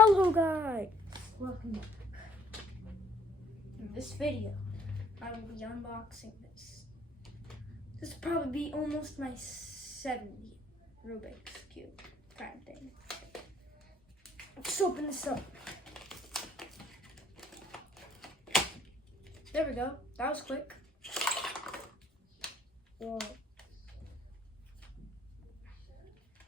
Hello guys, welcome back. In this video, I will be unboxing this. This will probably be almost my 70th Rubik's Cube kind of thing. Let's open this up. There we go, that was quick. Whoa.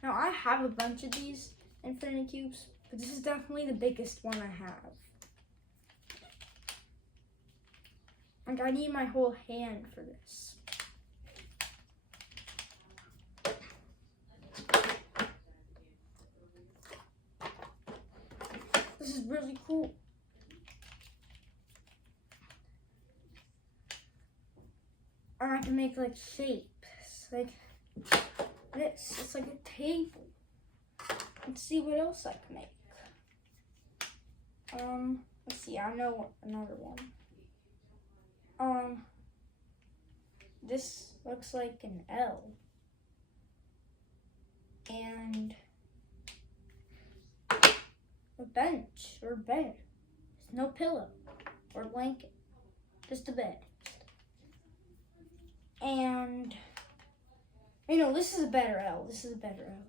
Now I have a bunch of these infinity cubes, but this is definitely the biggest one I have. Like, I need my whole hand for this. This is really cool. And I can make like shapes, like this. It's like a table. Let's see what else I can make. Let's see, I know another one. This looks like an L. And a bench or bed. There's no pillow or blanket, just a bed. And, you know, this is a better L. This is a better L.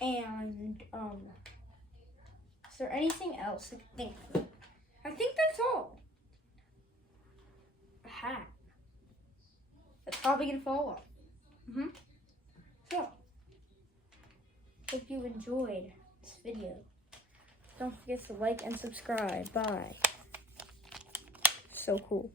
And, is there anything else I can think of? I think that's all. A hat. That's probably gonna fall off. So, hope you enjoyed this video. Don't forget to like and subscribe. Bye. So cool.